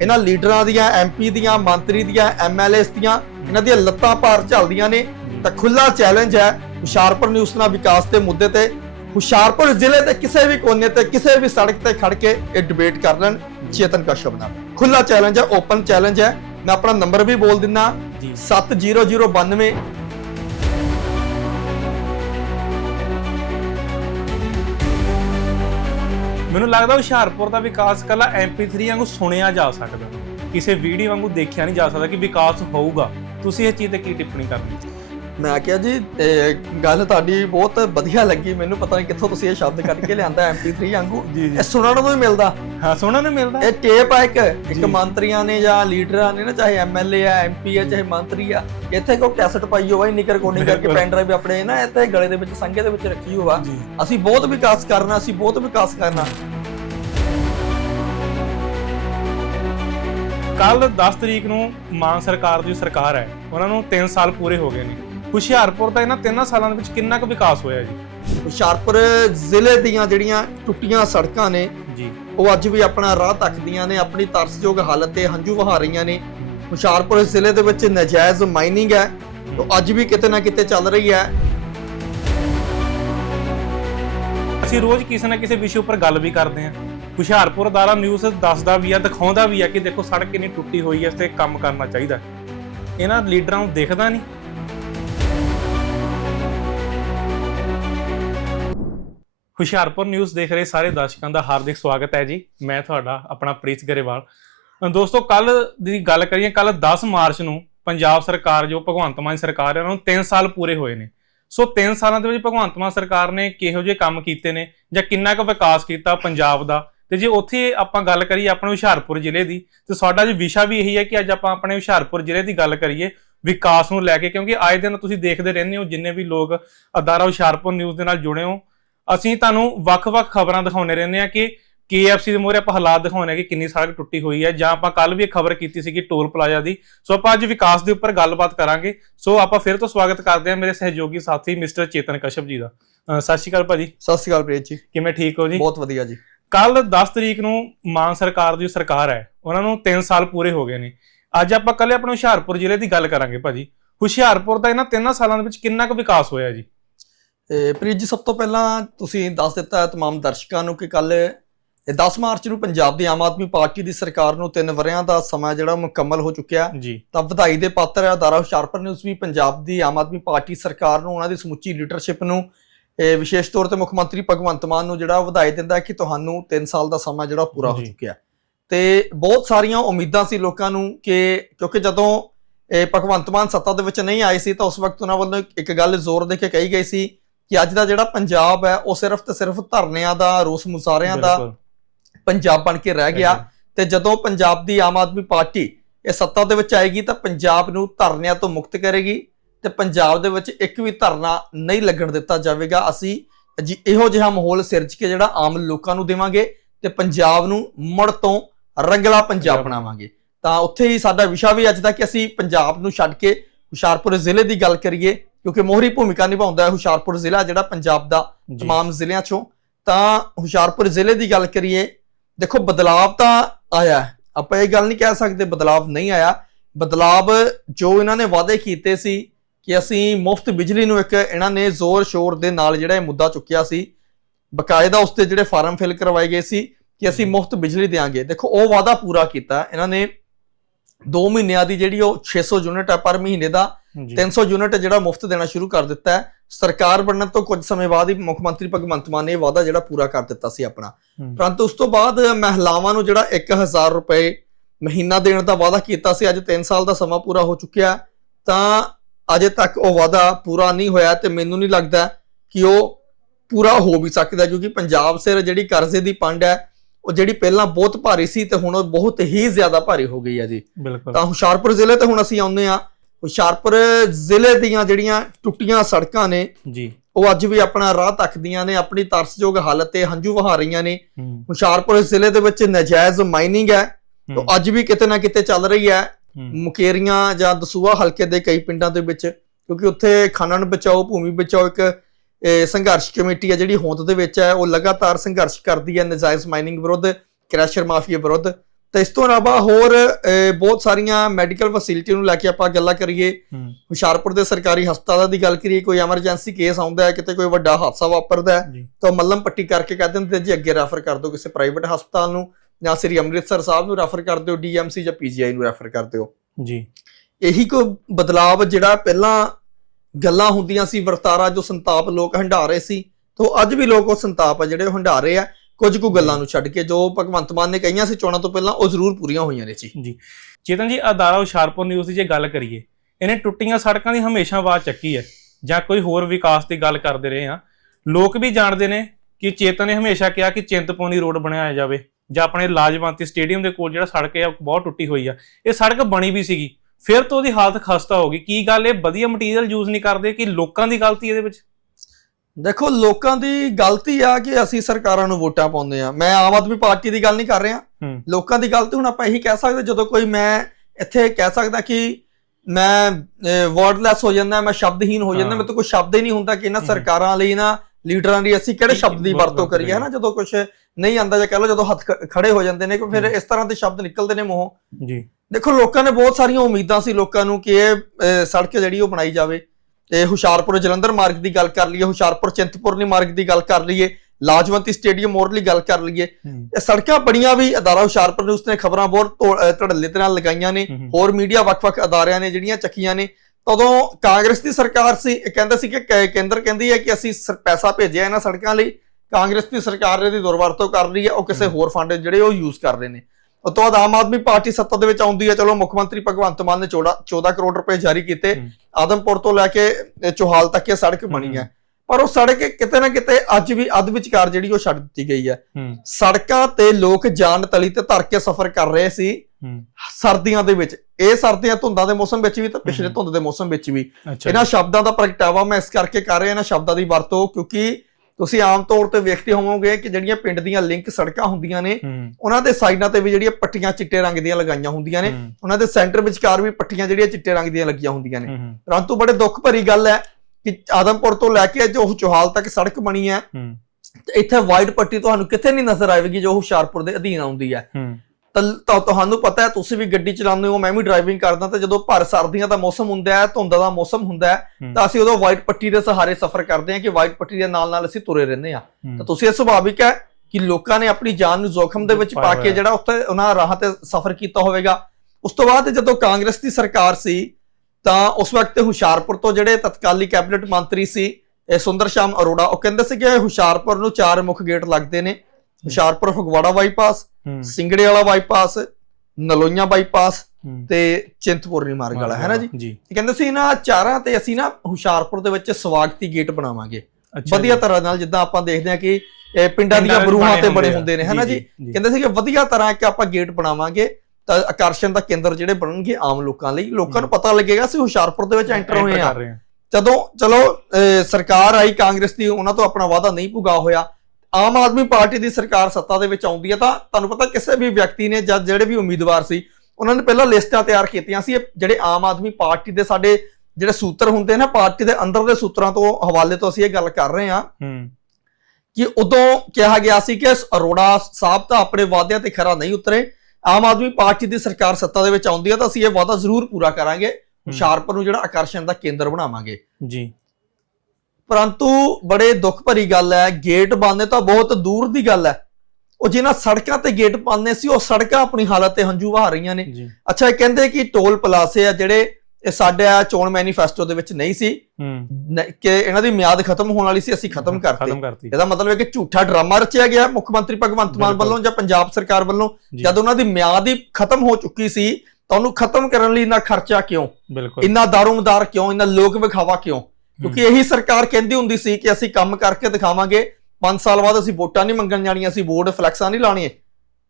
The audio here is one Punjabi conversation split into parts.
ਇਹਨਾਂ ਲੀਡਰਾਂ ਦੀਆਂ ਐਮਪੀ ਦੀਆਂ ਮੰਤਰੀ ਦੀਆਂ ਐਮਐਲਏਸ ਦੀਆਂ ਇਹਨਾਂ ਦੀਆਂ ਲੱਤਾਂ ਪਾਰ ਚੱਲਦੀਆਂ ਨੇ। ਤਾਂ ਖੁੱਲਾ ਚੈਲੰਜ ਹੈ ਹੁਸ਼ਿਆਰਪੁਰ ਨਿਊਜ਼ ਨਾਲ ਵਿਕਾਸ ਦੇ ਮੁੱਦੇ ਤੇ। ਹੁਸ਼ਿਆਰਪੁਰ ਜ਼ਿਲ੍ਹੇ ਦੇ ਕਿਸੇ ਵੀ ਕੋਨੇ ਤੇ ਕਿਸੇ ਵੀ ਸੜਕ ਤੇ ਖੜ ਕੇ ਇਹ ਡਿਬੇਟ ਕਰ ਲੈਣ ਚੇਤਨ ਕਸ਼ਪ ਨਾਲ। ਖੁੱਲਾ ਚੈਲੰਜ ਹੈ ਓਪਨ ਚੈਲੰਜ ਹੈ। ਮੈਂ ਆਪਣਾ ਨੰਬਰ ਵੀ ਬੋਲ ਦਿੰਨਾ ਜੀ। 70092 ਮੈਨੂੰ ਲੱਗਦਾ ਹੁਸ਼ਿਆਰਪੁਰ ਦਾ ਵਿਕਾਸ ਕੱਲਾ MP3 ਵਾਂਗੂ ਸੁਣਿਆ ਜਾ ਸਕਦਾ। ਕਿਸੇ ਵੀਡੀਓ ਵਾਂਗੂ ਦੇਖਿਆ ਨਹੀਂ ਜਾ ਸਕਦਾ ਕਿ ਵਿਕਾਸ ਹੋਊਗਾ। ਤੁਸੀਂ ਇਹ ਚੀਜ਼ ਤੇ ਕੀ ਟਿੱਪਣੀ ਕਰਨੀ ਮੈਂ ਕਿਹਾ ਜੀ ਇਹ ਗੱਲ ਤੁਹਾਡੀ ਬਹੁਤ ਵਧੀਆ ਲੱਗੀ। ਮੈਨੂੰ ਪਤਾ ਨਹੀਂ ਕਿੱਥੋਂ ਤੁਸੀਂ ਇਹ ਸ਼ਬਦ ਕੱਢ ਕੇ ਲਿਆਂਦਾ MP3 ਵਾਂਗੂ। ਇਹ ਸੁਣਨ ਨੂੰ ਹੀ ਮਿਲਦਾ। ਹਾਂ ਸੁਣਨ ਨੂੰ ਮਿਲਦਾ। ਇਹ ਟੇਪ ਆ ਇੱਕ। ਇੱਕ। ਮੰਤਰੀਆਂ ਨੇ ਜਾਂ ਲੀਡਰਾਂ ਨੇ ਨਾ ਚਾਹੇ ਐਮਐਲਏ ਆ ਐਮਪੀ ਆ ਚਾਹੇ ਮੰਤਰੀ ਆ ਇੱਥੇ ਕੋ ਕੈਸਟ ਪਾਈ ਹੋਈ ਨਿਕਰ ਰਿਕਾਰਡਿੰਗ ਕਰਕੇ। ਪੈਨ ਡਰਾਈਵ ਆਪਣੇ ਨਾ ਇੱਥੇ ਗਲੇ ਦੇ ਵਿੱਚ ਸੰਘੇ ਦੇ ਵਿੱਚ ਰੱਖੀ ਜੀ। ਅਸੀਂ ਬਹੁਤ ਵਿਕਾਸ ਕਰਨਾ ਅਸੀਂ ਬਹੁਤ ਵਿਕਾਸ ਕਰਨਾ। ਕੱਲ 10 ਤਰੀਕ ਨੂੰ ਮਾਨ ਸਰਕਾਰ ਦੀ ਸਰਕਾਰ ਹੈ ਉਹਨਾਂ ਨੂੰ 3 ਸਾਲ ਪੂਰੇ ਹੋ ਗਏ ਨੇ। ਹੁਸ਼ਿਆਰਪੁਰ ਦਾ ਇਹਨਾਂ 3 ਸਾਲਾਂ ਦੇ ਵਿੱਚ ਕਿੰਨਾ ਕੁ ਵਿਕਾਸ ਹੋਇਆ ਜੀ? ਹੁਸ਼ਿਆਰਪੁਰ ਜ਼ਿਲ੍ਹੇ ਦੀਆਂ ਜਿਹੜੀਆਂ ਟੁੱਟੀਆਂ ਸੜਕਾਂ ਨੇ ਜੀ। ਉਹ ਅੱਜ ਵੀ ਆਪਣਾ ਰਾਹ ਤੱਕਦੀਆਂ ਨੇ ਆਪਣੀ ਤਰਸਯੋਗ ਹਾਲਤ ਤੇ ਹੰਝੂ ਵਹਾ ਰਹੀਆਂ ਨੇ। ਹੁਸ਼ਿਆਰਪੁਰ ਜ਼ਿਲ੍ਹੇ ਦੇ ਵਿੱਚ ਨਜਾਇਜ਼ ਮਾਈਨਿੰਗ ਹੈ ਉਹ ਅੱਜ ਵੀ ਕਿਤੇ ਨਾ ਕਿਤੇ ਚੱਲ ਰਹੀ ਹੈ। ਅਸੀਂ ਰੋਜ਼ ਕਿਸੇ ਨਾ ਕਿਸੇ ਵਿਸ਼ੇ ਉੱਪਰ ਗੱਲ ਵੀ ਕਰਦੇ ਹਾਂ। ਹੁਸ਼ਿਆਰਪੁਰ ਦਾਰਾ ਨਿਊਜ਼ ਦੱਸਦਾ ਵੀ ਆ, ਦਿਖਾਉਂਦਾ ਵੀ ਆ ਕਿ ਦੇਖੋ ਸੜਕ ਕਿੰਨੀ ਟੁੱਟੀ ਹੋਈ ਹੈ ਇਸ ਤੇ ਕੰਮ ਕਰਨਾ ਚਾਹੀਦਾ। ਇਹਨਾਂ ਲੀਡਰਾਂ ਨੂੰ ਦੇਖਦਾ ਨਹੀਂ। ਹੁਸ਼ਿਆਰਪੁਰ ਨਿਊਜ਼ ਦੇਖ ਰਹੇ ਸਾਰੇ ਦਰਸ਼ਕਾਂ ਦਾ ਹਾਰਦਿਕ ਸਵਾਗਤ ਹੈ ਜੀ। ਮੈਂ ਤੁਹਾਡਾ ਆਪਣਾ ਪ੍ਰੀਤ ਗਰੇਵਾਲ। ਦੋਸਤੋ ਕੱਲ ਦੀ ਗੱਲ ਕਰੀਏ ਕੱਲ 10 ਮਾਰਚ ਨੂੰ ਪੰਜਾਬ ਸਰਕਾਰ, ਜੋ ਭਗਵੰਤ ਮਾਨ ਸਰਕਾਰ ਹੈ, ਉਹਨਾਂ ਨੂੰ 3 ਸਾਲ ਪੂਰੇ ਹੋਏ ਨੇ। ਸੋ 3 ਸਾਲਾਂ ਦੇ ਵਿੱਚ ਭਗਵੰਤ ਮਾਨ ਸਰਕਾਰ ਨੇ ਕਿਹੋ ਜਿਹੇ ਕੰਮ ਕੀਤੇ ਨੇ ਜਾਂ ਕਿੰਨਾ ਕੁ ਵਿਕਾਸ ਕੀਤਾ ਪੰਜਾਬ ਦਾ? ਤੇ ਜੇ ਉੱਥੇ ਆਪਾਂ ਗੱਲ ਕਰੀਏ ਆਪਣੇ ਹੁਸ਼ਿਆਰਪੁਰ ਜ਼ਿਲ੍ਹੇ ਦੀ ਤੇ ਸਾਡਾ ਜੋ ਵਿਸ਼ਾ ਵੀ ਇਹੀ ਹੈ ਕਿ ਅੱਜ ਆਪਾਂ ਆਪਣੇ ਹੁਸ਼ਿਆਰਪੁਰ ਜ਼ਿਲ੍ਹੇ ਦੀ ਗੱਲ ਕਰੀਏ ਵਿਕਾਸ ਨੂੰ ਲੈ ਕੇ ਕਿਉਂਕਿ ਆਏ ਦਿਨ ਤੁਸੀਂ ਦੇਖਦੇ ਰਹਿੰਦੇ ਹੋ ਜਿੰਨੇ ਵੀ ਲੋਕ ਅਦਾਰਾ ਹੁਸ਼ਿਆਰਪੁਰ ਨਿਊਜ਼ ਦੇ ਨਾਲ ਜੁੜੇ ਹੋ ਅਸੀਂ ਤੁਹਾਨੂੰ ਵੱਖ-ਵੱਖ ਖਬਰਾਂ ਦਿਖਾਉਂਦੇ ਰਹਿੰਦੇ ਆ ਕਿ KFC ਦੇ ਮੂਹਰੇ ਆਪਾਂ ਹਾਲਾਤ ਦਿਖਾਉਂਦੇ ਆ ਕਿ ਕਿੰਨੀ ਸੜਕ ਟੁੱਟੀ ਹੋਈ ਹੈ ਜਾਂ ਆਪਾਂ ਕੱਲ ਵੀ ਇੱਕ ਖਬਰ ਕੀਤੀ ਸੀਗੀ ਟੋਲ ਪਲਾਜ਼ਾ ਦੀ ਸੋ ਆਪਾਂ ਅੱਜ ਵਿਕਾਸ ਦੇ ਉੱਪਰ ਗੱਲਬਾਤ ਕਰਾਂਗੇ ਸੋ ਆਪਾਂ ਫਿਰ ਤੋਂ ਸਵਾਗਤ ਕਰਦੇ ਹਾਂ ਮੇਰੇ ਸਹਿਯੋਗੀ ਸਾਥੀ ਮਿਸਟਰ ਚੇਤਨ ਕਸ਼ਪ ਜੀ ਦਾ। ਸਤਿ ਸ਼੍ਰੀ ਅਕਾਲ ਭਾਜੀ। ਸਤਿ ਸ਼੍ਰੀ ਅਕਾਲ ਪ੍ਰੀਤ ਜੀ। ਕਿਵੇਂ ਠੀਕ ਹੋ ਜੀ? ਬਹੁਤ ਵਧੀਆ ਜੀ। ਕੱਲ 10 ਤਰੀਕ ਨੂੰ ਮਾਨ ਸਰਕਾਰ ਦੀ ਸਰਕਾਰ ਹੈ ਉਹਨਾਂ ਨੂੰ 3 ਸਾਲ ਪੂਰੇ ਹੋ ਗਏ ਨੇ। ਅੱਜ ਆਪਾਂ ਕੱਲੇ ਆਪਣੇ ਹੁਸ਼ਿਆਰਪੁਰ ਜ਼ਿਲ੍ਹੇ ਦੀ ਗੱਲ ਕਰਾਂਗੇ ਭਾਜੀ। ਹੁਸ਼ਿਆਰਪੁਰ ਦਾ ਇਹਨਾਂ 3 ਸਾਲਾਂ ਦੇ ਵਿੱਚ ਕਿੰਨਾ ਕੁ ਵਿਕਾਸ ਹੋਇਆ ਜੀ? ਤੇ ਪ੍ਰੀਤ ਜੀ ਸਭ ਤੋਂ ਪਹਿਲਾਂ ਤੁਸੀਂ ਦੱਸ ਦਿੱਤਾ ਹੈ ਤਮਾਮ ਦਰਸ਼ਕਾਂ ਨੂੰ ਕਿ ਕੱਲ 10 ਮਾਰਚ ਨੂੰ ਪੰਜਾਬ ਦੀ ਆਮ ਆਦਮੀ ਪਾਰਟੀ ਦੀ ਸਰਕਾਰ ਨੂੰ 3 ਵਰਿਆਂ ਦਾ ਸਮਾਂ ਜਿਹੜਾ ਮੁਕੰਮਲ ਹੋ ਚੁੱਕਿਆ। ਤਾਂ ਵਧਾਈ ਦੇ ਪਾਤਰ ਹੈ ਅਦਾਰਾ ਹੁਸ਼ਿਆਰਪੁਰ ਨਿਊਜ਼ ਵੀ ਪੰਜਾਬ ਦੀ ਆਮ ਆਦਮੀ ਪਾਰਟੀ ਸਰਕਾਰ ਨੂੰ ਉਹਨਾਂ ਦੀ ਸਮੁੱਚੀ ਲੀਡਰਸ਼ਿਪ ਨੂੰ ਇਹ ਵਿਸ਼ੇਸ਼ ਤੌਰ ਤੇ ਮੁੱਖ ਮੰਤਰੀ ਭਗਵੰਤ ਮਾਨ ਨੂੰ ਜਿਹੜਾ ਵਧਾਈ ਦਿੰਦਾ ਕਿ ਤੁਹਾਨੂੰ 3 ਸਾਲ ਦਾ ਸਮਾਂ ਜਿਹੜਾ ਪੂਰਾ ਹੋ। ਚੁੱਕਿਆ। ਤੇ ਬਹੁਤ ਸਾਰੀਆਂ ਉਮੀਦਾਂ ਸੀ ਲੋਕਾਂ ਨੂੰ ਕਿ ਕਿਉਂਕਿ ਜਦੋਂ ਇਹ ਭਗਵੰਤ ਮਾਨ ਸੱਤਾ ਦੇ ਵਿੱਚ ਨਹੀਂ ਆਏ ਸੀ ਤਾਂ ਉਸ ਵਕਤ ਉਹਨਾਂ ਵੱਲੋਂ ਇੱਕ ਗੱਲ ਜ਼ੋਰ ਦੇ ਕੇ ਕਹੀ ਗਈ ਸੀ ਕਿ ਅੱਜ ਦਾ ਜਿਹੜਾ ਪੰਜਾਬ ਹੈ ਉਹ ਸਿਰਫ ਤੇ ਸਿਰਫ ਧਰਨਿਆਂ ਦਾ ਰੋਸ ਮੁਜ਼ਾਹਰਿਆਂ ਦਾ। ਪੰਜਾਬ ਬਣ ਕੇ ਰਹਿ ਗਿਆ ਤੇ ਜਦੋਂ ਪੰਜਾਬ ਦੀ ਆਮ ਆਦਮੀ ਪਾਰਟੀ ਇਹ ਸੱਤਾ ਦੇ ਵਿੱਚ ਆਏਗੀ ਤਾਂ ਪੰਜਾਬ ਨੂੰ ਧਰਨਿਆਂ ਤੋਂ ਮੁਕਤ ਕਰੇਗੀ ਤੇ ਪੰਜਾਬ ਦੇ ਵਿੱਚ ਇੱਕ ਵੀ ਧਰਨਾ ਨਹੀਂ ਲੱਗਣ ਦਿੱਤਾ ਜਾਵੇਗਾ। ਅਸੀਂ ਜੀ ਇਹੋ ਜਿਹਾ ਮਾਹੌਲ ਸਿਰਜ ਕੇ ਜਿਹੜਾ ਆਮ ਲੋਕਾਂ ਨੂੰ ਦੇਵਾਂਗੇ ਤੇ ਪੰਜਾਬ ਨੂੰ ਮੁੜ ਤੋਂ ਰੰਗਲਾ ਪੰਜਾਬ ਬਣਾਵਾਂਗੇ। ਤਾਂ ਉੱਥੇ ਹੀ ਸਾਡਾ ਵਿਸ਼ਾ ਵੀ ਅੱਜ ਦਾ ਕਿ ਅਸੀਂ ਪੰਜਾਬ ਨੂੰ ਛੱਡ ਕੇ ਹੁਸ਼ਿਆਰਪੁਰ ਜ਼ਿਲ੍ਹੇ ਦੀ ਗੱਲ ਕਰੀਏ ਕਿਉਂਕਿ ਮੋਹਰੀ ਭੂਮਿਕਾ ਨਿਭਾਉਂਦਾ ਹੈ ਹੁਸ਼ਿਆਰਪੁਰ ਜ਼ਿਲ੍ਹਾ ਜਿਹੜਾ ਪੰਜਾਬ ਦਾ। ਤਮਾਮ ਜ਼ਿਲ੍ਹਿਆਂ ਚੋਂ। ਤਾਂ ਹੁਸ਼ਿਆਰਪੁਰ ਜ਼ਿਲ੍ਹੇ ਦੀ ਗੱਲ ਕਰੀਏ ਦੇਖੋ ਬਦਲਾਵ ਤਾਂ ਆਇਆ ਹੈ। ਆਪਾਂ ਇਹ ਗੱਲ ਨਹੀਂ ਕਹਿ ਸਕਦੇ ਬਦਲਾਵ ਨਹੀਂ ਆਇਆ। ਬਦਲਾਵ ਜੋ ਇਹਨਾਂ ਨੇ ਵਾਅਦੇ ਕੀਤੇ ਸੀ ਕਿ ਅਸੀਂ ਮੁਫਤ ਬਿਜਲੀ ਨੂੰ ਇੱਕ ਇਹਨਾਂ ਨੇ ਜ਼ੋਰ ਸ਼ੋਰ ਦੇ ਨਾਲ ਜਿਹੜਾ ਇਹ ਮੁੱਦਾ ਚੁੱਕਿਆ ਸੀ ਬਕਾਇਦਾ ਉਸ ਤੇ ਜਿਹੜੇ ਫਾਰਮ ਫਿਲ ਕਰਵਾਏ ਗਏ ਸੀ ਕਿ ਅਸੀਂ ਮੁਫਤ ਬਿਜਲੀ ਦੇਵਾਂਗੇ ਦੇਖੋ ਉਹ ਵਾਅਦਾ ਪੂਰਾ ਕੀਤਾ ਇਹਨਾਂ ਨੇ 2 ਮਹੀਨਿਆਂ ਦੀ ਜਿਹੜੀ ਉਹ 600 ਯੂਨਿਟ ਹੈ ਪਰ ਮਹੀਨੇ ਦਾ ਜੀ 300 ਯੂਨਿਟ ਜਿਹੜਾ ਮੁਫਤ ਦੇਣਾ ਸ਼ੁਰੂ ਕਰ ਦਿੱਤਾ ਹੈ। ਸਰਕਾਰ ਬਣਨ ਤੋਂ ਕੁਝ ਸਮੇਂ ਬਾਅਦ ਹੀ ਮੁੱਖ ਮੰਤਰੀ ਭਗਵੰਤ ਮਾਨ ਨੇ ਇਹ ਵਾਅਦਾ ਜਿਹੜਾ ਪੂਰਾ ਕਰ ਦਿੱਤਾ ਸੀ ਆਪਣਾ। ਪਰੰਤੂ ਉਸ ਤੋਂ ਬਾਅਦ ਮਹਿਲਾਵਾਂ ਨੂੰ ਜਿਹੜਾ 1000 ਰੁਪਏ ਮਹੀਨਾ ਦੇਣ ਦਾ ਵਾਅਦਾ ਕੀਤਾ ਸੀ ਅੱਜ 3 ਸਾਲ ਦਾ ਸਮਾਂ ਪੂਰਾ ਹੋ ਚੁੱਕਿਆ ਤਾਂ ਅਜੇ ਤੱਕ ਉਹ ਵਾਅਦਾ ਪੂਰਾ ਨਹੀਂ ਹੋਇਆ ਤੇ ਮੈਨੂੰ ਨਹੀਂ ਲੱਗਦਾ ਕਿ ਉਹ ਪੂਰਾ ਹੋ ਵੀ ਸਕਦਾ ਕਿਉਂਕਿ ਪੰਜਾਬ ਸਿਰ ਜਿਹੜੀ ਕਰਜ਼ੇ ਦੀ ਪੰਡ ਹੈ ਉਹ ਜਿਹੜੀ ਪਹਿਲਾਂ ਬਹੁਤ ਭਾਰੀ ਸੀ ਤੇ ਹੁਣ ਉਹ ਬਹੁਤ ਹੀ ਜ਼ਿਆਦਾ ਭਾਰੀ ਹੋ ਗਈ ਹੈ ਜੀ। ਤਾਂ ਹੁਸ਼ਿਆਰਪੁਰ ਜ਼ਿਲ੍ਹੇ ਤੇ ਹੁਣ ਅਸੀਂ ਆਉਂਦੇ ਆ ਹੁਸ਼ਿਆਰਪੁਰ ਜ਼ਿਲ੍ਹੇ ਦੀਆਂ ਜਿਹੜੀਆਂ ਟੁੱਟੀਆਂ ਸੜਕਾਂ ਨੇ ਜੀ। ਉਹ ਅੱਜ ਵੀ ਆਪਣਾ ਰਾਹ ਤੱਕਦੀਆਂ ਨੇ ਆਪਣੀ ਤਰਸਯੋਗ ਹਾਲਤ ਤੇ ਹੰਝੂ ਵਹਾ ਰਹੀਆਂ ਨੇ। ਹੁਸ਼ਿਆਰਪੁਰ ਜ਼ਿਲ੍ਹੇ ਦੇ ਵਿੱਚ ਨਜਾਇਜ਼ ਮਾਈਨਿੰਗ ਹੈ। ਹੂੰ, ਅੱਜ ਵੀ ਕਿਤੇ ਨਾ ਕਿਤੇ ਚੱਲ ਰਹੀ ਹੂੰ, ਮੁਕੇਰੀਆਂ ਜਾਂ ਦਸੂਆ ਹਲਕੇ ਦੇ ਕਈ ਪਿੰਡਾਂ ਦੇ ਵਿੱਚ ਕਿਉਂਕਿ ਉੱਥੇ ਖਨਨ ਬਚਾਓ ਭੂਮੀ ਬਚਾਓ ਇੱਕ ਸੰਘਰਸ਼ ਕਮੇਟੀ ਹੈ ਜਿਹੜੀ ਹੋਂਦ ਦੇ ਵਿੱਚ ਹੈ। ਉਹ ਲਗਾਤਾਰ ਸੰਘਰਸ਼ ਕਰਦੀ ਹੈ ਨਜਾਇਜ਼ ਮਾਈਨਿੰਗ ਵਿਰੁੱਧ ਕ੍ਰੈਸ਼ਰ ਮਾਫੀਆ ਵਿਰੁੱਧ। ਤੇ ਇਸ ਤੋਂ ਇਲਾਵਾ ਹੋਰ ਬਹੁਤ ਸਾਰੀਆਂ ਮੈਡੀਕਲ ਫੈਸਿਲਿਟੀ ਨੂੰ ਲੈ ਕੇ ਆਪਾਂ ਗੱਲਾਂ ਕਰੀਏ। ਹੁਸ਼ਿਆਰਪੁਰ ਦੇ ਸਰਕਾਰੀ ਹਸਪਤਾਲਾਂ ਦੀ ਗੱਲ ਕਰੀਏ ਕੋਈ ਐਮਰਜੈਂਸੀ ਕੇਸ ਆਉਂਦਾ ਹੈ ਕਿਤੇ ਕੋਈ ਵੱਡਾ ਹਾਦਸਾ ਵਾਪਰਦਾ ਹੈ ਤਾਂ ਮੱਲਮ ਪੱਟੀ ਕਰਕੇ ਕਹਿ ਦਿੰਦੇ ਜੀ ਅੱਗੇ ਰੈਫਰ ਕਰ ਦਿਓ ਕਿਸੇ ਪ੍ਰਾਈਵੇਟ ਹਸਪਤਾਲ ਨੂੰ। ਜਾਂ ਸ੍ਰੀ ਅੰਮ੍ਰਿਤਸਰ ਸਾਹਿਬ ਨੂੰ ਰੈਫਰ ਕਰ ਦਿਓ ਡੀਐਮਸੀ ਜਾਂ ਪੀਜੀਆਈ ਨੂੰ ਰੈਫਰ ਕਰ ਦਿਓ ਜੀ। ਇਹੀ ਕੋਈ ਬਦਲਾਵ ਜਿਹੜਾ ਪਹਿਲਾਂ ਗੱਲਾਂ ਹੁੰਦੀਆਂ ਸੀ ਵਰਤਾਰਾ ਜੋ ਸੰਤਾਪ ਲੋਕ ਹੰਢਾ ਰਹੇ ਸੀ ਤੋਂ ਅੱਜ ਵੀ ਲੋਕ ਉਹ ਸੰਤਾਪ ਆ ਜਿਹੜੇ ਹੰਢਾ ਰਹੇ ਆ ਕੁਝ ਕੁ ਗੱਲਾਂ ਨੂੰ ਛੱਡ ਕੇ ਜੋ ਭਗਵੰਤ ਮਾਨ ਨੇ ਕਹੀਆਂ ਸੀ ਚੋਣਾਂ ਤੋਂ ਪਹਿਲਾਂ ਉਹ ਜ਼ਰੂਰ ਪੂਰੀਆਂ ਹੋਈਆਂ ਨੇ ਜੀ। ਚੇਤਨ ਜੀ ਅਦਾਰਾ ਹੁਸ਼ਿਆਰਪੁਰ ਨਿਊਜ਼ ਦੀ ਜੇ ਗੱਲ ਕਰੀਏ ਇਹਨੇ ਟੁੱਟੀਆਂ ਸੜਕਾਂ ਦੀ ਹਮੇਸ਼ਾ ਆਵਾਜ਼ ਚੱਕੀ ਹੈ ਜਾਂ ਕੋਈ ਹੋਰ ਵਿਕਾਸ ਦੀ ਗੱਲ ਕਰਦੇ ਰਹੇ ਆ ਲੋਕ ਵੀ ਜਾਣਦੇ ਨੇ ਕਿ ਚੇਤਨ ਨੇ ਹਮੇਸ਼ਾ ਕਿਹਾ ਕਿ ਚਿੰਤਪੂਰਨੀ ਰੋਡ ਬਣਾਇਆ ਜਾਵੇ। ਜਾਂ ਆਪਣੇ ਲਾਜਵੰਤੀ ਸਟੇਡੀਅਮ ਦੇ ਕੋਲ ਜਿਹੜਾ ਸੜਕ ਹੈ ਉਹ ਬਹੁਤ ਟੁੱਟੀ ਹੋਈ ਆ। ਇਹ ਸੜਕ ਬਣੀ ਵੀ ਸੀਗੀ। ਫਿਰ ਤੋਂ ਉਹਦੀ ਹਾਲਤ ਖਸਤਾ ਹੋ ਗਈ। ਕੀ ਗੱਲ ਇਹ ਵਧੀਆ ਮਟੀਰੀਅਲ ਯੂਜ਼ ਨਹੀਂ ਕਰਦੇ ਕਿ ਲੋਕਾਂ ਦੀ ਗਲਤੀ ਇਹਦੇ ਵਿੱਚ? ਦੇਖੋ ਲੋਕਾਂ ਦੀ ਗਲਤੀ ਆ ਕਿ ਅਸੀਂ ਸਰਕਾਰਾਂ ਨੂੰ ਵੋਟਾਂ ਪਾਉਂਦੇ ਆ ਮੈਂ ਆਮ ਆਦਮੀ ਪਾਰਟੀ ਦੀ ਗੱਲ ਨਹੀਂ ਕਰ ਰਿਹਾ। ਲੋਕਾਂ ਦੀ ਗਲਤੀ ਹੁਣ ਆਪਾਂ ਇਹੀ ਕਹਿ ਸਕਦੇ ਜਦੋਂ ਕੋਈ ਮੈਂ ਇੱਥੇ ਕਹਿ ਸਕਦਾ ਕਿ ਮੈਂ ਵਰਡਲੈਸ ਹੋ ਜਾਂਦਾ ਮੈਂ ਸ਼ਬਦਹੀਨ ਹੋ ਜਾਂਦਾ। ਮੇਰੇ ਤੋਂ ਕੋਈ ਸ਼ਬਦ ਹੀ ਨਹੀਂ ਹੁੰਦਾ ਕਿ ਇਹਨਾਂ। ਸਰਕਾਰਾਂ ਲਈ ਨਾ ਲੀਡਰਾਂ ਲਈ ਅਸੀਂ ਕਿਹੜੇ ਸ਼ਬਦ ਦੀ ਵਰਤੋਂ ਕਰੀਏ ਹਨਾ ਜਦੋਂ ਕੁਝ ਨਹੀਂ ਆਂਦਾ ਜਾਂ ਕਹ ਲਓ ਜਦੋਂ ਹੱਥ ਖੜੇ ਹੋ ਜਾਂਦੇ ਨੇ ਕਿ ਫਿਰ। ਇਸ ਤਰ੍ਹਾਂ ਦੇ ਸ਼ਬਦ ਨਿਕਲਦੇ ਨੇ ਮੂੰਹੋਂ। ਜੀ। ਦੇਖੋ ਲੋਕਾਂ ਨੇ ਬਹੁਤ ਸਾਰੀਆਂ ਉਮੀਦਾਂ ਸੀ ਲੋਕਾਂ ਨੂੰ ਕਿ ਇਹ ਸੜਕ ਜਿਹੜੀ ਉਹ ਬਣਾਈ ਜਾਵੇ। ਤੇ ਹੁਸ਼ਿਆਰਪੁਰ ਜਲੰਧਰ ਮਾਰਗ ਦੀ ਗੱਲ ਕਰ ਲਈਏ ਹੁਸ਼ਿਆਰਪੁਰ ਚਿੰਤਪੁਰਨੀ ਮਾਰਗ ਦੀ ਗੱਲ ਕਰ ਲਈਏ ਲਾਜਵੰਤੀ ਸਟੇਡੀਅਮ ਮੋਰਲੀ ਗੱਲ ਕਰ ਲਈਏ। ਇਹ ਸੜਕਾਂ ਬੜੀਆਂ ਵੀ ਅਦਾਰਾ ਹੁਸ਼ਿਆਰਪੁਰ ਨੇ ਉਸਨੇ ਖਬਰਾਂ ਬਹੁਤ ਧੜੱਲੇ ਤੇ ਨਾਲ ਲਗਾਈਆਂ ਨੇ। ਹੋਰ ਮੀਡੀਆ ਵੱਖ-ਵੱਖ ਅਦਾਰਿਆਂ ਨੇ ਜਿਹੜੀਆਂ ਚੱਕੀਆਂ ਨੇ। ਤਦੋਂ ਕਾਂਗਰਸ ਦੀ ਸਰਕਾਰ ਸੀ ਇਹ ਕਹਿੰਦੇ ਸੀ ਕਿ ਕੇਂਦਰ ਕਹਿੰਦੀ ਹੈ ਕਿ ਅਸੀਂ ਪੈਸਾ ਭੇਜਿਆ ਇਹਨਾਂ ਸੜਕਾਂ ਲਈ। ਕਾਂਗਰਸ ਦੀ ਸਰਕਾਰ ਇਹਦੀ ਦੁਰਵਰਤੋਂ ਕਰ ਰਹੀ ਹੈ ਉਹ ਕਿਸੇ। ਹੋਰ ਫੰਡ ਜਿਹੜੇ ਉਹ ਯੂਜ਼ ਕਰ ਰਹੇ ਨੇ ਉਸ ਤੋਂ ਬਾਅਦ ਆਮ ਆਦਮੀ ਪਾਰਟੀ ਸੱਤਾ ਦੇ ਵਿੱਚ ਆਉਂਦੀ ਹੈ ਚਲੋ ਮੁੱਖ ਮੰਤਰੀ ਭਗਵੰਤ ਮਾਨ ਨੇ 14 14 ਕਰੋੜ ਰੁਪਏ ਜਾਰੀ ਕੀਤੇ। ਆਦਮਪੁਰ ਤੋਂ ਲੈ ਕੇ ਚੋਹਾਲ ਤੱਕ ਇਹ ਸੜਕ ਬਣੀ ਹੂੰ। ਪਰ ਉਹ ਸੜਕ ਕਿਤੇ ਨਾ ਕਿਤੇ ਅੱਜ ਵੀ ਅੱਧ ਵਿਚਕਾਰ ਜਿਹੜੀ ਉਹ ਛੱਡ ਦਿੱਤੀ ਗਈ ਹੈ ਸੜਕਾਂ ਤੇ ਲੋਕ ਜਾਨ ਤਲੀ ਤੇ ਧਰ ਕੇ ਸਫ਼ਰ ਕਰ ਰਹੇ ਸੀ ਸਰਦੀਆਂ ਦੇ ਵਿੱਚ ਇਹ ਸਰਦੀਆਂ ਧੁੰਦਾਂ ਦੇ ਮੌਸਮ ਵਿੱਚ ਵੀ ਤਾਂ ਪਿਛਲੇ। ਧੁੰਦ ਦੇ ਮੌਸਮ ਵਿੱਚ ਵੀ ਇਹਨਾਂ। ਸ਼ਬਦਾਂ ਦਾ ਪ੍ਰਗਟਾਵਾ ਮੈਂ ਇਸ ਕਰਕੇ ਕਰ ਰਿਹਾ ਇਹਨਾਂ ਸ਼ਬਦਾਂ ਦੀ ਵਰਤੋਂ ਕਿਉਂਕਿ ਤੁਸੀਂ ਆਮ ਤੌਰ ਤੇ ਵੇਖਦੇ ਹੋਵੋਗੇ ਕਿ ਜਿਹੜੀਆਂ ਪਿੰਡ ਦੀਆਂ ਲਿੰਕ ਸੜਕਾਂ ਹੁੰਦੀਆਂ ਨੇ ਉਹਨਾਂ ਦੇ ਸਾਈਡਾਂ ਤੇ ਵੀ ਜਿਹੜੀਆਂ ਪੱਟੀਆਂ ਚਿੱਟੇ ਰੰਗ ਦੀਆਂ ਲਗਾਈਆਂ ਹੁੰਦੀਆਂ ਨੇ ਉਹਨਾਂ ਦੇ ਸੈਂਟਰ ਵਿਚਕਾਰ ਵੀ ਪੱਟੀਆਂ ਜਿਹੜੀਆਂ ਚਿੱਟੇ ਰੰਗ ਦੀਆਂ ਲੱਗੀਆਂ ਹੁੰਦੀਆਂ ਨੇ। ਪਰੰਤੂ ਬੜੇ ਦੁੱਖ ਭਰੀ ਗੱਲ ਹੈ ਕਿ ਆਦਮਪੁਰ ਤੋਂ ਲੈ ਕੇ ਜੋ ਚੋਹਾਲ ਤੱਕ ਸੜਕ ਬਣੀ ਹੈ। ਇੱਥੇ ਵਾਈਟ ਪੱਟੀ ਤੁਹਾਨੂੰ ਕਿਤੇ ਨਹੀਂ ਨਜ਼ਰ ਆਵੇਗੀ ਜੋ ਹੁਸ਼ਿਆਰਪੁਰ ਦੇ ਅਧੀਨ ਆਉਂਦੀ ਹੂੰ। ਤਾਂ ਤੁਹਾਨੂੰ ਪਤਾ ਹੈ ਤੁਸੀਂ ਵੀ ਗੱਡੀ ਚਲਾਉਂਦੇ ਹੋ ਮੈਂ ਵੀ ਡਰਾਈਵਿੰਗ ਕਰਦਾ ਤਾਂ ਜਦੋਂ ਭਰ ਸਰਦੀਆਂ ਦਾ ਮੌਸਮ ਹੁੰਦਾ ਹੈ ਧੁੰਦ ਦਾ ਮੌਸਮ ਹੁੰਦਾ ਹੈ ਤਾਂ ਅਸੀਂ ਉਦੋਂ ਵਾਈਟ ਪੱਟੀ ਦੇ ਸਹਾਰੇ ਸਫ਼ਰ ਕਰਦੇ ਹਾਂ ਕਿ ਵਾਈਟ ਪੱਟੀ ਦੇ ਨਾਲ ਨਾਲ ਅਸੀਂ ਤੁਰੇ ਰਹਿੰਦੇ ਹਾਂ। ਤਾਂ ਤੁਸੀਂ ਇਹ ਸੁਭਾਵਿਕ ਹੈ ਕਿ ਲੋਕਾਂ ਨੇ ਆਪਣੀ ਜਾਨ ਨੂੰ ਜ਼ੋਖਮ ਦੇ ਵਿੱਚ ਪਾ ਕੇ। ਜਿਹੜਾ ਉੱਥੇ ਉਹਨਾਂ ਰਾਹ ਤੇ ਸਫ਼ਰ ਕੀਤਾ ਹੋਵੇਗਾ। ਉਸ ਤੋਂ ਬਾਅਦ ਜਦੋਂ ਕਾਂਗਰਸ ਦੀ ਸਰਕਾਰ ਸੀ ਤਾਂ ਉਸ ਵਕਤ ਹੁਸ਼ਿਆਰਪੁਰ ਤੋਂ ਜਿਹੜੇ ਤਤਕਾਲੀ ਕੈਬਨਿਟ ਮੰਤਰੀ ਸੀ ਇਹ ਸੁੰਦਰ ਸ਼ਾਮ ਅਰੋੜਾ ਉਹ ਕਹਿੰਦੇ ਸੀ ਕਿ ਹੁਸ਼ਿਆਰਪੁਰ ਨੂੰ ਚਾਰ ਮੁੱਖ ਗੇਟ ਲੱਗਦੇ ਨੇ। ਹੁਸ਼ਿਆਰਪੁਰ ਫਗਵਾੜਾ ਬਾਈਪਾਸ ਸਿੰਗੜੇ ਵਾਲਾ ਬਾਈਪਾਸ ਨਲੋਈਆਂ ਬਾਈਪਾਸ ਤੇ ਚਿੰਤਪੁਰਨੀ ਮਾਰਗ ਵਾਲਾ ਹੈ ਨਾ ਜੀ? ਕਹਿੰਦੇ ਸੀ ਨਾ ਚਾਰਾਂ ਤੇ ਅਸੀਂ ਨਾ ਹੁਸ਼ਿਆਰਪੁਰ ਦੇ ਵਿੱਚ ਸਵਾਗਤੀ ਗੇਟ ਬਣਾਵਾਂਗੇ। ਵਧੀਆ। ਤਰ੍ਹਾਂ ਨਾਲ ਜਿੱਦਾਂ ਆਪਾਂ ਦੇਖਦੇ ਹਾਂ ਕਿ ਇਹ ਪਿੰਡਾਂ ਦੀਆਂ ਬਰੂਹਾਂ ਤੇ ਬਣੇ ਆ। ਹੁੰਦੇ ਨੇ ਹੈ ਨਾ ਜੀ ਕਹਿੰਦੇ ਸੀ ਕਿ ਵਧੀਆ ਤਰ੍ਹਾਂ ਕਿ ਆਪਾਂ ਗੇਟ ਬਣਾਵਾਂਗੇ ਤਾਂ ਆਕਰਸ਼ਣ ਦਾ ਕੇਂਦਰ ਜਿਹੜੇ ਬਣਨਗੇ ਆਮ ਲੋਕਾਂ ਲਈ। ਲੋਕਾਂ ਨੂੰ ਪਤਾ ਲੱਗੇਗਾ ਅਸੀਂ ਹੁਸ਼ਿਆਰਪੁਰ ਦੇ ਵਿੱਚ ਐਂਟਰ ਹੋਏ ਆ ਜਦੋਂ ਚਲੋ ਸਰਕਾਰ ਆਈ ਕਾਂਗਰਸ ਦੀ ਉਹਨਾਂ ਤੋਂ ਆਪਣਾ ਵਾਅਦਾ ਨਹੀਂ ਪੁਗਾ ਹੋਇਆ। ਆਮ ਆਦਮੀ ਪਾਰਟੀ ਦੀ ਸਰਕਾਰ ਸੱਤਾ ਦੇ ਵਿੱਚ ਆਉਂਦੀ ਹੈ ਤਾਂ ਤੁਹਾਨੂੰ ਪਤਾ ਕਿਸੇ ਵੀ ਵਿਅਕਤੀ ਨੇ ਜਾਂ ਜਿਹੜੇ ਵੀ ਉਮੀਦਵਾਰ ਸੀ ਉਹਨਾਂ ਨੇ ਪਹਿਲਾਂ ਲਿਸਟਾਂ ਤਿਆਰ ਕੀਤੀਆਂ ਸੀ। ਜਿਹੜੇ ਆਮ ਆਦਮੀ ਪਾਰਟੀ ਦੇ ਸਾਡੇ ਜਿਹੜੇ ਸੂਤਰ ਹੁੰਦੇ ਨੇ ਪਾਰਟੀ ਦੇ ਅੰਦਰ ਦੇ ਸੂਤਰਾਂ ਤੋਂ ਹਵਾਲੇ ਤੋਂ ਅਸੀਂ ਇਹ ਗੱਲ ਕਰ ਰਹੇ ਹਾਂ। ਹੂੰ। ਕਿ ਉਦੋਂ ਕਿਹਾ ਗਿਆ ਸੀ ਕਿ ਅਰੋੜਾ ਸਾਹਿਬ ਤਾਂ ਆਪਣੇ ਵਾਅਦਿਆਂ ਤੇ ਖਰਾ ਨਹੀਂ ਉਤਰੇ। ਆਮ ਆਦਮੀ ਪਾਰਟੀ ਦੀ ਸਰਕਾਰ ਸੱਤਾ ਦੇ ਵਿੱਚ ਆਉਂਦੀ ਹੈ ਤਾਂ ਅਸੀਂ ਇਹ ਵਾਅਦਾ ਜ਼ਰੂਰ ਪੂਰਾ ਕਰਾਂਗੇ। ਹੁਸ਼ਿਆਰਪੁਰ ਨੂੰ ਜਿਹੜਾ ਆਕਰਸ਼ਣ ਦਾ ਕੇਂਦਰ ਬਣਾਵਾਂਗੇ। ਜੀ। ਪਰੰਤੂ ਬੜੇ ਦੁੱਖ ਭਰੀ ਗੱਲ ਹੈ ਗੇਟ ਬੰਨੇ ਤਾਂ ਬਹੁਤ ਦੂਰ ਦੀ ਗੱਲ ਹੈ। ਉਹ ਜਿਨ੍ਹਾਂ ਸੜਕਾਂ ਤੇ ਗੇਟ ਪਾਉਂਦੇ ਸੀ ਉਹ ਸੜਕਾਂ ਆਪਣੀ ਹਾਲਤ ਤੇ ਹੰਝੂ ਵਹਾ ਰਹੀਆਂ ਨੇ। ਅੱਛਾ ਇਹ ਕਹਿੰਦੇ ਕਿ ਟੋਲ ਪਲਾਸੇ ਆ ਜਿਹੜੇ ਇਹ ਸਾਡੇ ਆ ਚੋਣ ਮੈਨੀਫੈਸਟੋ ਦੇ ਵਿੱਚ ਨਹੀਂ ਸੀ। ਕਿ ਇਹਨਾਂ ਦੀ ਮਿਆਦ ਖਤਮ ਹੋਣ ਵਾਲੀ ਸੀ ਅਸੀਂ ਖਤਮ ਕਰਤੇ। ਇਹਦਾ ਮਤਲਬ ਹੈ ਕਿ ਝੂਠਾ ਡਰਾਮਾ ਰਚਿਆ ਗਿਆ ਮੁੱਖ ਮੰਤਰੀ ਭਗਵੰਤ ਮਾਨ। ਵੱਲੋਂ ਜਾਂ ਪੰਜਾਬ ਸਰਕਾਰ ਵੱਲੋਂ। ਜਦ ਉਹਨਾਂ ਦੀ ਮਿਆਦ ਹੀ ਖਤਮ ਹੋ ਚੁੱਕੀ ਸੀ ਤਾਂ ਉਹਨੂੰ ਖਤਮ ਕਰਨ ਲਈ ਇੰਨਾ ਖਰਚਾ ਕਿਉਂ? ਇੰਨਾ ਦਾਰੋਮਦਾਰ ਕਿਉਂ? ਇੰਨਾ ਲੋਕ ਵਿਖਾਵਾ ਕਿਉਂ? ਕਿਉਂਕਿ ਇਹੀ ਸਰਕਾਰ ਕਹਿੰਦੀ ਹੁੰਦੀ ਸੀ ਕਿ ਅਸੀਂ ਕੰਮ ਕਰਕੇ ਦਿਖਾਵਾਂਗੇ 5 ਸਾਲ ਬਾਅਦ ਅਸੀਂ ਵੋਟਾਂ ਨਹੀਂ ਮੰਗਣ ਜਾਣੀਆਂ ਅਸੀਂ ਵੋਟ ਫਲੈਕਸਾਂ ਨਹੀਂ ਲਾਣੀਆਂ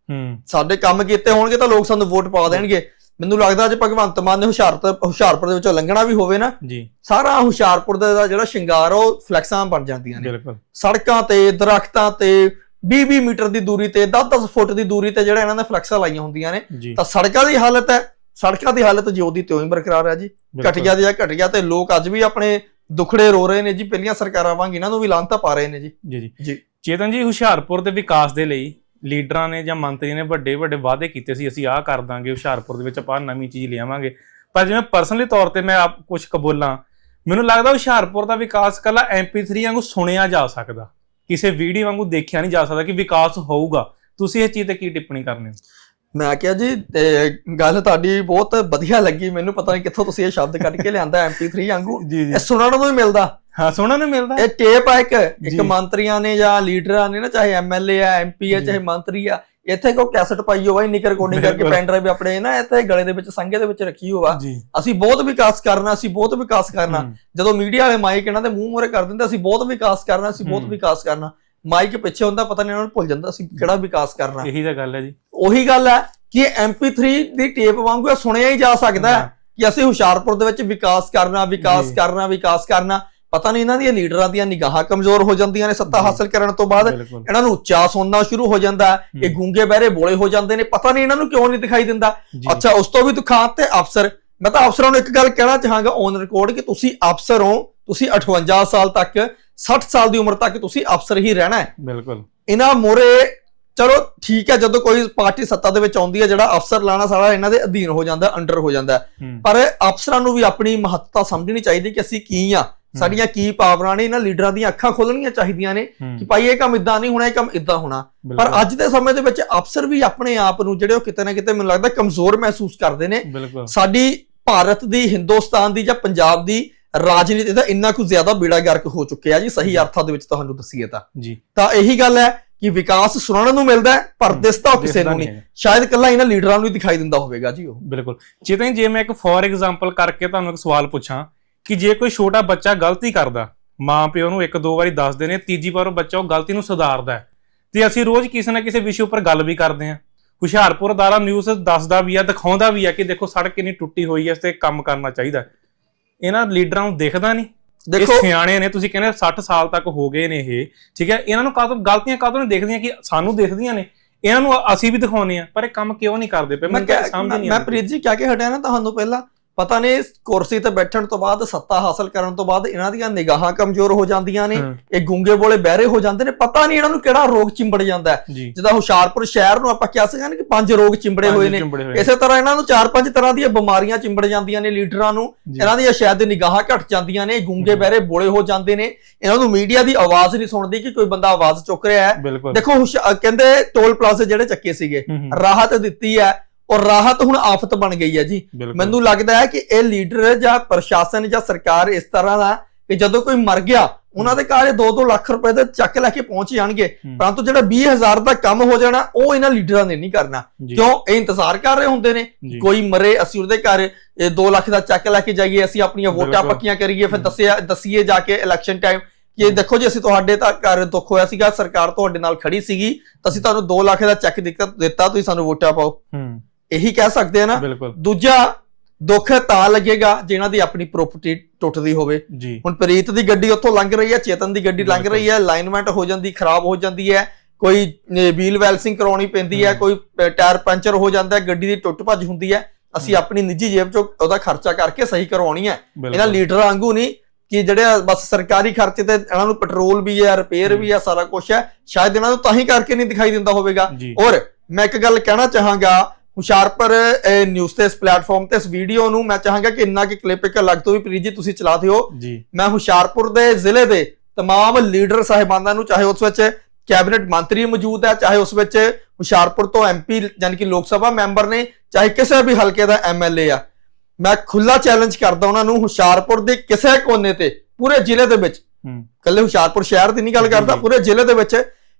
ਹੂੰ। ਸਾਡੇ ਕੰਮ ਕੀਤੇ ਹੋਣਗੇ ਤਾਂ ਲੋਕ ਸਾਨੂੰ ਵੋਟ ਪਾ ਦੇਣਗੇ। ਮੈਨੂੰ ਲੱਗਦਾ ਜੇ ਭਗਵੰਤ ਮਾਨ ਨੇ ਹੁਸ਼ਿਆਰਪੁਰ ਹੁਸ਼ਿਆਰਪੁਰ ਦੇ ਵਿੱਚੋਂ ਲੰਘਣਾ ਵੀ ਹੋਵੇ ਨਾ ਜੀ। ਸਾਰਾ ਹੁਸ਼ਿਆਰਪੁਰ ਦਾ ਜਿਹੜਾ ਸ਼ਿੰਗਾਰ ਉਹ ਫਲੈਕਸਾਂ ਬਣ ਜਾਂਦੀਆਂ ਨੇ। ਬਿਲਕੁਲ। ਸੜਕਾਂ ਤੇ ਦਰਖਤਾਂ ਤੇ 20-20 ਮੀਟਰ ਦੀ ਦੂਰੀ ਤੇ 10-10 ਫੁੱਟ ਦੀ ਦੂਰੀ ਤੇ ਜਿਹੜਾ ਇਹਨਾਂ ਨੇ ਫਲੈਕਸਾਂ ਲਾਈਆਂ ਹੁੰਦੀਆਂ ਨੇ ਤਾਂ ਸੜਕਾਂ ਦੀ ਹਾਲਤ ਹੈ। ਸੜਕਾਂ ਦੀ ਹਾਲਤ ਜਿਉਂ ਦੀ ਤਿਉਂ ਹੀ ਬਰਕਰਾਰ ਹੈ ਜੀ। ਘਟੀਆ ਦੀ ਘਟੀਆ ਤੇ ਲੋਕ ਅੱਜ ਵੀ ਆਪਣੇ ਦੁਖੜੇ ਰੋ ਰਹੇ ਨੇ ਜੀ ਪਹਿਲੀਆਂ ਸਰਕਾਰਾਂ ਵਾਂਗ ਇਹਨਾਂ ਨੂੰ ਵੀ ਲਾਂਤਾ ਪਾ ਰਹੇ ਨੇ ਜੀ। ਜੀ ਜੀ। ਚੇਤਨ ਜੀ ਹੁਸ਼ਿਆਰਪੁਰ ਦੇ ਵਿਕਾਸ ਦੇ ਲਈ ਲੀਡਰਾਂ ਨੇ ਜਾਂ ਮੰਤਰੀ ਨੇ ਵੱਡੇ ਵੱਡੇ ਵਾਅਦੇ ਕੀਤੇ ਸੀ ਅਸੀਂ ਆਹ ਕਰ ਦਾਂਗੇ ਹੁਸ਼ਿਆਰਪੁਰ ਦੇ ਵਿੱਚ ਆਪਾਂ ਨਵੀਂ ਚੀਜ਼ ਲਿਆਵਾਂਗੇ। ਪਰ ਜਿਵੇਂ ਪਰਸਨਲੀ ਤੌਰ ਤੇ ਮੈਂ ਆਪ ਕੁਝ ਕਬੂਲਾਂ ਮੈਨੂੰ ਲੱਗਦਾ ਹੁਸ਼ਿਆਰਪੁਰ ਦਾ ਵਿਕਾਸ ਕੱਲਾ MP3 ਵਾਂਗੂ ਸੁਣਿਆ ਜਾ ਸਕਦਾ। ਕਿਸੇ ਵੀਡੀਓ ਵਾਂਗੂ ਦੇਖਿਆ ਨਹੀਂ ਜਾ ਸਕਦਾ ਕਿ ਵਿਕਾਸ ਹੋਊਗਾ। ਤੁਸੀਂ ਇਹ ਚੀਜ਼ ਤੇ ਕੀ ਟਿੱਪਣੀ ਕਰਨੀ? ਮੈਂ ਕਿਹਾ ਜੀ ਗੱਲ ਤੁਹਾਡੀ ਬਹੁਤ ਵਧੀਆ ਲੱਗੀ ਮੈਨੂੰ ਪਤਾ ਨਹੀਂ ਕਿੱਥੋਂ ਤੁਸੀਂ ਇਹ ਸ਼ਬਦ ਕੱਢ ਕੇ ਲਿਆਂਦਾ MP3 ਵਾਂਗੂ। ਇਹ ਸੁਣਨ ਨੂੰ ਹੀ ਮਿਲਦਾ। ਹਾਂ ਸੁਣਨ ਨੂੰ ਮਿਲਦਾ। ਇਹ ਟੇਪ ਆ ਇੱਕ ਇੱਕ। ਮੰਤਰੀਆਂ ਨੇ ਜਾਂ ਲੀਡਰਾਂ ਨੇ ਨਾ ਚਾਹੇ ਐਮਐਲਏ ਆ ਐਮਪੀ ਆ। ਚਾਹੇ ਮੰਤਰੀ ਆ ਇੱਥੇ ਕੋ ਕੈਸਟ ਪਾਈ ਹੋਵਾ ਨਿਕਰ ਰਿਕਾਰਡਿੰਗ ਕਰਕੇ। ਪੈਨ ਡਰਾਈਵ ਆਪਣੇ ਨਾ ਇੱਥੇ ਗਲੇ ਦੇ ਵਿੱਚ ਸੰਗੇ ਦੇ ਵਿੱਚ ਰੱਖੀ ਹੋਵਾ ਅਸੀਂ ਬਹੁਤ ਵਿਕਾਸ ਕਰਨਾ ਅਸੀਂ ਬਹੁਤ ਵਿਕਾਸ ਕਰਨਾ। ਜਦੋਂ ਮੀਡੀਆ ਵਾਲੇ ਮਾਈਕ ਇਹਨਾਂ ਦੇ ਮੂੰਹ ਮੂਰੇ ਕਰ ਦਿੰਦੇ ਅਸੀਂ ਬਹੁਤ ਵਿਕਾਸ ਕਰਨਾ ਅਸੀਂ ਬਹੁਤ। ਵਿਕਾਸ ਕਰਨਾ। ਮਾਈਕ ਪਿੱਛੇ ਹੁੰਦਾ ਪਤਾ ਨਹੀਂ ਇਹਨਾਂ ਨੂੰ ਭੁੱਲ ਜਾਂਦਾ ਅਸੀਂ ਕਿਹੜਾ ਵਿਕਾਸ ਕਰਨਾ। ਇਹੀ ਤਾਂ ਗੱਲ ਹੈ ਜੀ। ਉਹੀ ਗੱਲ ਹੈ ਕਿ MP3 ਦੀ ਟੇਪ ਵਾਂਗੂ ਇਹ ਸੁਣਿਆ ਹੀ ਜਾ ਸਕਦਾ ਹੈ ਕਿ ਅਸੀਂ ਹੁਸ਼ਿਆਰਪੁਰ ਦੇ ਵਿੱਚ ਵਿਕਾਸ ਕਰਨਾ ਵਿਕਾਸ। ਕਰਨਾ ਵਿਕਾਸ ਕਰਨਾ। ਪਤਾ ਨਹੀਂ ਇਹਨਾਂ ਦੀਆਂ ਲੀਡਰਾਂ ਦੀਆਂ ਨਿਗਾਹਾਂ ਕਮਜ਼ੋਰ ਹੋ ਜਾਂਦੀਆਂ ਨੇ ਸੱਤਾ। ਹਾਸਲ ਕਰਨ ਤੋਂ ਬਾਅਦ। ਇਹਨਾਂ ਨੂੰ ਉੱਚਾ ਸੁਣਨਾ ਸ਼ੁਰੂ ਹੋ ਜਾਂਦਾ। ਇਹ ਗੂੰਗੇ ਬਹਿਰੇ ਬੋਲੇ ਹੋ ਜਾਂਦੇ ਨੇ। ਪਤਾ ਨਹੀਂ ਇਹਨਾਂ ਨੂੰ ਕਿਉਂ ਨਹੀਂ ਦਿਖਾਈ ਦਿੰਦਾ। ਅੱਛਾ ਉਸ ਤੋਂ ਵੀ ਦੁਖਾਂਤ ਤੇ ਅਫਸਰ। ਮੈਂ ਤਾਂ ਅਫਸਰਾਂ ਨੂੰ ਇੱਕ ਗੱਲ ਕਹਿਣਾ ਚਾਹਾਂਗਾ ਔਨ ਰਿਕਾਰਡ ਕਿ ਤੁਸੀਂ ਅਫਸਰ ਹੋ। ਤੁਸੀਂ 58 ਸਾਲ ਤੱਕ 60 ਸਾਲ ਦੀ ਉਮਰ ਤੱਕ ਤੁਸੀਂ ਅਫਸਰ ਹੀ ਰਹਿਣਾ ਹੈ। ਬਿਲਕੁਲ। ਇਹਨਾਂ ਮੋਰੇ ਚਲੋ ਠੀਕ ਹੈ ਜਦੋਂ ਕੋਈ ਪਾਰਟੀ ਸੱਤਾ ਦੇ ਵਿੱਚ ਆਉਂਦੀ ਹੈ ਜਿਹੜਾ ਅਫਸਰ ਲਾਣਾ ਸਾਰਾ ਇਹਨਾਂ ਦੇ ਅਧੀਨ ਹੋ ਜਾਂਦਾ ਅੰਡਰ ਹੋ ਜਾਂਦਾ ਪਰ ਅਫਸਰਾਂ ਨੂੰ ਵੀ ਆਪਣੀ ਮਹੱਤਤਾ ਸਮਝਣੀ ਚਾਹੀਦੀ ਕਿ ਅਸੀਂ ਕੀ ਆ ਸਾਡੀਆਂ ਕੀ ਪਾਵਰਾਂ ਨੇ ਇਹਨਾਂ ਲੀਡਰਾਂ ਦੀਆਂ ਅੱਖਾਂ ਖੋਲਣੀਆਂ ਚਾਹੀਦੀਆਂ ਨੇ ਕਿ ਭਾਈ ਇਹ ਕੰਮ ਇਦਾਂ ਨਹੀਂ ਹੋਣਾ ਇਹ ਕੰਮ ਇਦਾਂ ਹੋਣਾ। ਪਰ ਅੱਜ ਦੇ ਸਮੇਂ ਦੇ ਵਿੱਚ ਅਫਸਰ ਵੀ ਆਪਣੇ ਆਪ ਨੂੰ ਜਿਹੜੇ ਉਹ ਕਿਤੇ ਨਾ ਕਿਤੇ ਮੈਨੂੰ ਲੱਗਦਾ ਕਮਜ਼ੋਰ ਮਹਿਸੂਸ ਕਰਦੇ ਨੇ। ਸਾਡੀ ਭਾਰਤ ਦੀ ਹਿੰਦੁਸਤਾਨ ਦੀ ਜਾਂ ਪੰਜਾਬ ਦੀ ਰਾਜਨੀਤੀ ਦਾ ਇੰਨਾ ਕੁ ਜ਼ਿਆਦਾ ਬੇੜਾ ਗਰਕ ਹੋ ਚੁੱਕਿਆ ਜੀ ਸਹੀ ਅਰਥਾਂ ਦੇ ਵਿੱਚ ਤੁਹਾਨੂੰ ਦੱਸੀਏ ਤਾਂ। ਜੀ। ਤਾਂ ਇਹੀ ਗੱਲ ਹੈ ਕਿ ਵਿਕਾਸ ਸੁਣਨ ਨੂੰ ਮਿਲਦਾ ਹੈ ਪਰ ਦਿਸਦਾ ਉਹ ਕਿਸੇ ਨੂੰ ਨਹੀਂ। ਸ਼ਾਇਦ ਕੱਲਾ ਇਹਨਾਂ ਲੀਡਰਾਂ ਨੂੰ ਹੀ ਦਿਖਾਈ ਦਿੰਦਾ ਹੋਵੇਗਾ ਜੀ ਉਹ। ਬਿਲਕੁਲ। ਜਿਵੇਂ ਜੇ ਮੈਂ ਇੱਕ ਫੋਰ ਐਗਜ਼ਾਮਪਲ ਕਰਕੇ ਤੁਹਾਨੂੰ ਇੱਕ ਸਵਾਲ ਪੁੱਛਾਂ ਕਿ ਜੇ ਕੋਈ ਛੋਟਾ ਬੱਚਾ ਗਲਤੀ ਕਰਦਾ ਮਾਂ ਪਿਓ ਨੂੰ ਇੱਕ ਦੋ ਵਾਰੀ ਦੱਸਦੇ ਨੇ ਤੀਜੀ ਵਾਰ ਉਹ ਬੱਚਾ ਉਹ ਗਲਤੀ ਨੂੰ ਸੁਧਾਰਦਾ ਤੇ ਅਸੀਂ ਰੋਜ਼ ਕਿਸੇ ਨਾ ਕਿਸੇ ਵਿਸ਼ੇ ਉੱਪਰ ਗੱਲ ਵੀ ਕਰਦੇ ਹਾਂ। ਹੁਸ਼ਿਆਰਪੁਰ ਦਾਰਾ ਨਿਊਜ਼ ਦੱਸਦਾ ਵੀ ਆ ਦਿਖਾਉਂਦਾ ਵੀ ਆ ਕਿ ਦੇਖੋ ਸੜਕ ਕਿੰਨੀ ਟੁੱਟੀ ਹੋਈ ਹੈ ਇਸ ਤੇ ਕੰਮ ਕਰਨਾ ਚਾਹੀਦਾ। ਇਹਨਾਂ ਲੀਡਰਾਂ ਨੂੰ ਦਿਖਦਾ ਨਹੀਂ। ਦੇਖੋ ਸਿਆਣੇ ਨੇ ਤੁਸੀਂ ਕਹਿੰਦੇ 60 ਸਾਲ ਤੱਕ ਹੋ ਗਏ ਨੇ ਇਹ ਠੀਕ ਹੈ? ਇਹਨਾਂ ਨੂੰ ਕਾਹਤੋਂ ਗਲਤੀਆਂ ਕਾਹਤੋਂ ਨਹੀਂ ਦਿਖਦੀਆਂ ਕਿ ਸਾਨੂੰ ਦਿਖਦੀਆਂ ਨੇ? ਇਹਨਾਂ ਨੂੰ ਅਸੀਂ ਵੀ ਦਿਖਾਉਨੇ ਆ ਪਰ ਇਹ ਕੰਮ ਕਿਉਂ ਨਹੀਂ ਕਰਦੇ ਪਏ? ਮੈਂ ਸਮਝ ਨਹੀਂ ਮੈਂ ਆਉਂਦੀ। ਪ੍ਰੀਤ ਜੀ ਕਹਿ ਕੇ ਹਟਿਆ ਨਾ ਤੁਹਾਨੂੰ ਪਹਿਲਾਂ। ਪਤਾ ਨਹੀਂ ਕੁਰਸੀ ਤੇ ਬੈਠਣ ਤੋਂ ਬਾਅਦ ਸੱਤਾ ਹਾਸਲ ਕਰਨ ਤੋਂ ਬਾਅਦ ਇਹਨਾਂ ਦੀਆਂ ਨਿਗਾਹਾਂ ਕਮਜ਼ੋਰ ਹੋ ਜਾਂਦੀਆਂ ਨੇ ਇਹ ਗੁੰਗੇ ਬੋਲੇ ਬਹਿਰੇ ਹੋ ਜਾਂਦੇ ਨੇ ਪਤਾ ਨਹੀਂ ਇਹਨਾਂ ਨੂੰ ਕਿਹੜਾ ਰੋਗ ਚਿੰਬੜ ਜਾਂਦਾ ਹੈ। ਜਿੱਦਾਂ ਹੁਸ਼ਿਆਰਪੁਰ ਸ਼ਹਿਰ ਨੂੰ ਆਪਾਂ ਕਿਹਾ ਸੀਗਾ ਕਿ ਪੰਜ ਰੋਗ ਚਿੰਬੜੇ ਹੋਏ ਨੇ। ਇਸੇ ਤਰ੍ਹਾਂ ਇਹਨਾਂ ਨੂੰ ਚਾਰ ਪੰਜ ਤਰ੍ਹਾਂ ਦੀਆਂ ਬਿਮਾਰੀਆਂ ਚਿੰਬੜ ਜਾਂਦੀਆਂ ਨੇ ਲੀਡਰਾਂ ਨੂੰ। ਇਹਨਾਂ ਦੀਆਂ ਸ਼ਾਇਦ ਨਿਗਾਹਾਂ ਘਟ ਜਾਂਦੀਆਂ ਨੇ ਗੁੰਗੇ। ਬਹਿਰੇ ਬੋਲੇ ਹੋ ਜਾਂਦੇ ਨੇ। ਇਹਨਾਂ ਨੂੰ ਮੀਡੀਆ ਦੀ ਆਵਾਜ਼ ਨਹੀਂ ਸੁਣਦੀ ਕਿ ਕੋਈ ਬੰਦਾ ਆਵਾਜ਼ ਚੁੱਕ ਰਿਹਾ ਹੈ। ਦੇਖੋ ਕਹਿੰਦੇ ਟੋਲ ਪਲਾਜ਼ੇ ਜਿਹੜੇ ਚੱਕੇ ਸੀਗੇ ਰਾਹਤ ਦਿੱਤੀ ਹੈ। ਔਰ ਰਾਹਤ ਹੁਣ ਆਫਤ ਬਣ ਗਈ ਹੈ ਜੀ। ਮੈਨੂੰ ਲੱਗਦਾ ਹੈ ਕਿ ਇਹ ਲੀਡਰ ਜਾਂ ਪ੍ਰਸ਼ਾਸਨ ਜਾਂ ਸਰਕਾਰ ਇਸ ਤਰ੍ਹਾਂ ਦਾ ਕਿ ਜਦੋਂ ਕੋਈ ਮਰ ਗਿਆ ਉਹਨਾਂ ਦੇ ਘਰ 2-2 ਲੱਖ ਰੁਪਏ ਦੇ ਚੱਕ ਲੈ ਕੇ ਪਹੁੰਚ ਜਾਣਗੇ। ਪਰੰਤੂ ਜਿਹੜਾ 20000 ਦਾ ਕੰਮ ਹੋ ਜਾਣਾ ਉਹ ਇਹਨਾਂ ਲੀਡਰਾਂ ਨੇ ਨਹੀਂ ਕਰਨਾ। ਕਿਉਂ? ਇਹ ਇੰਤਜ਼ਾਰ ਕਰ ਰਹੇ ਹੁੰਦੇ ਨੇ ਕੋਈ ਮਰੇ ਅਸੀਂ ਉਹਦੇ ਘਰ 2 ਲੱਖ ਦਾ ਚੱਕ ਲੈ ਕੇ ਜਾਈਏ ਅਸੀਂ ਆਪਣੀਆਂ ਵੋਟਾਂ। ਪੱਕੀਆਂ ਕਰੀਏ ਫਿਰ। ਦੱਸਿਆ ਦਸੀਏ ਜਾ ਕੇ ਇਲੈਕਸ਼ਨ ਟਾਈਮ ਕਿ। ਦੇਖੋ ਜੀ ਅਸੀਂ ਤੁਹਾਡੇ ਤਾਂ ਘਰ ਦੁੱਖ ਹੋਇਆ ਸੀਗਾ ਸਰਕਾਰ ਤੁਹਾਡੇ ਨਾਲ ਖੜੀ ਸੀਗੀ ਤਾਂ ਅਸੀਂ ਤੁਹਾਨੂੰ 2 ਲੱਖ ਦਾ ਚੱਕ ਦਿੱਤਾ ਦਿੱਤਾ ਤੁਸੀਂ ਸਾਨੂੰ ਵੋਟਾਂ ਪਾਓ। ਹੂੰ, ਇਹੀ ਕਹਿ ਸਕਦੇ ਆ ਨਾ ਦੂਜਾ ਦੁੱਖ ਤਾਂ ਲੱਗੇਗਾ ਜਿਨ੍ਹਾਂ ਦੀ ਆਪਣੀ ਪ੍ਰਾਪਰਟੀ ਟੁੱਟਦੀ ਹੋਵੇ। ਹੁਣ ਪ੍ਰੀਤ ਦੀ ਗੱਡੀ ਉੱਥੋਂ ਲੰਘ ਰਹੀ ਹੈ ਚੇਤਨ ਦੀ ਗੱਡੀ ਲੰਘ ਰਹੀ ਹੈ ਅਲਾਈਨਮੈਂਟ ਹੋ ਜਾਂਦੀ ਖਰਾਬ ਹੋ ਜਾਂਦੀ ਹੈ ਕੋਈ ਵੀਲ ਵੈਲਸਿੰਗ ਕਰਾਉਣੀ ਪੈਂਦੀ ਹੈ। ਕੋਈ ਟਾਇਰ ਪੰਚਰ ਹੋ ਜਾਂਦਾ ਗੱਡੀ ਦੀ ਟੁੱਟ ਭੱਜ ਹੁੰਦੀ ਹੈ ਅਸੀਂ। ਆਪਣੀ ਨਿੱਜੀ ਜੇਬ ਚੋਂ ਉਹਦਾ ਖਰਚਾ ਕਰਕੇ ਸਹੀ ਕਰਵਾਉਣੀ ਹੈ। ਇਹਨਾਂ ਲੀਡਰਾਂ ਵਾਂਗੂ ਨਹੀਂ ਕਿ ਜਿਹੜੇ ਬਸ ਸਰਕਾਰੀ ਖਰਚੇ ਤੇ ਇਹਨਾਂ ਨੂੰ ਪੈਟਰੋਲ ਵੀ ਹੈ ਰਿਪੇਅਰ। ਵੀ ਹੈ। ਸਾਰਾ ਕੁਝ ਹੈ ਸ਼ਾਇਦ ਇਹਨਾਂ ਨੂੰ ਤਾਂ ਹੀ ਕਰਕੇ ਨਹੀਂ ਦਿਖਾਈ ਦਿੰਦਾ ਹੋਵੇਗਾ। ਔਰ ਮੈਂ ਇੱਕ ਗੱਲ ਕਹਿਣਾ ਚਾਹਾਂਗਾ ਹੁਸ਼ਿਆਰਪੁਰ ਨਿਊਜ਼ ਤੇ ਇਸ ਪਲੇਟਫਾਰਮ ਤੇ ਇਸ ਵੀਡੀਓ ਨੂੰ ਮੈਂ ਚਾਹਾਂਗਾ ਕਿ ਇੰਨਾ ਕਿ ਕਲਿੱਪ ਇੱਕ ਅਲੱਗ ਤੋਂ ਵੀ ਪ੍ਰੀਤ ਜੀ ਤੁਸੀਂ ਚਲਾ ਦਿਓ ਮੈਂ ਹੁਸ਼ਿਆਰਪੁਰ ਦੇ ਜ਼ਿਲ੍ਹੇ ਦੇ ਤਮਾਮ ਲੀਡਰ ਸਾਹਿਬਾਨਾਂ ਨੂੰ ਚਾਹੇ ਉਸ ਵਿੱਚ ਕੈਬਨਿਟ ਮੰਤਰੀ ਮੌਜੂਦ ਹੈ ਚਾਹੇ ਉਸ ਵਿੱਚ ਹੁਸ਼ਿਆਰਪੁਰ ਤੋਂ ਐਮਪੀ ਯਾਨੀ ਕਿ ਲੋਕ ਸਭਾ ਮੈਂਬਰ ਨੇ ਚਾਹੇ ਕਿਸੇ ਵੀ ਹਲਕੇ ਦਾ ਐਮਐਲਏ ਆ ਮੈਂ ਖੁੱਲਾ ਚੈਲੰਜ ਕਰਦਾ ਉਹਨਾਂ ਨੂੰ ਹੁਸ਼ਿਆਰਪੁਰ ਦੇ ਕਿਸੇ ਕੋਨੇ ਤੇ ਪੂਰੇ ਜ਼ਿਲ੍ਹੇ ਦੇ ਵਿੱਚ। ਕੱਲੇ ਹੁਸ਼ਿਆਰਪੁਰ ਸ਼ਹਿਰ ਦੀ ਨਹੀਂ ਗੱਲ ਕਰਦਾ। ਪੂਰੇ ਜ਼ਿਲ੍ਹੇ ਦੇ ਵਿੱਚ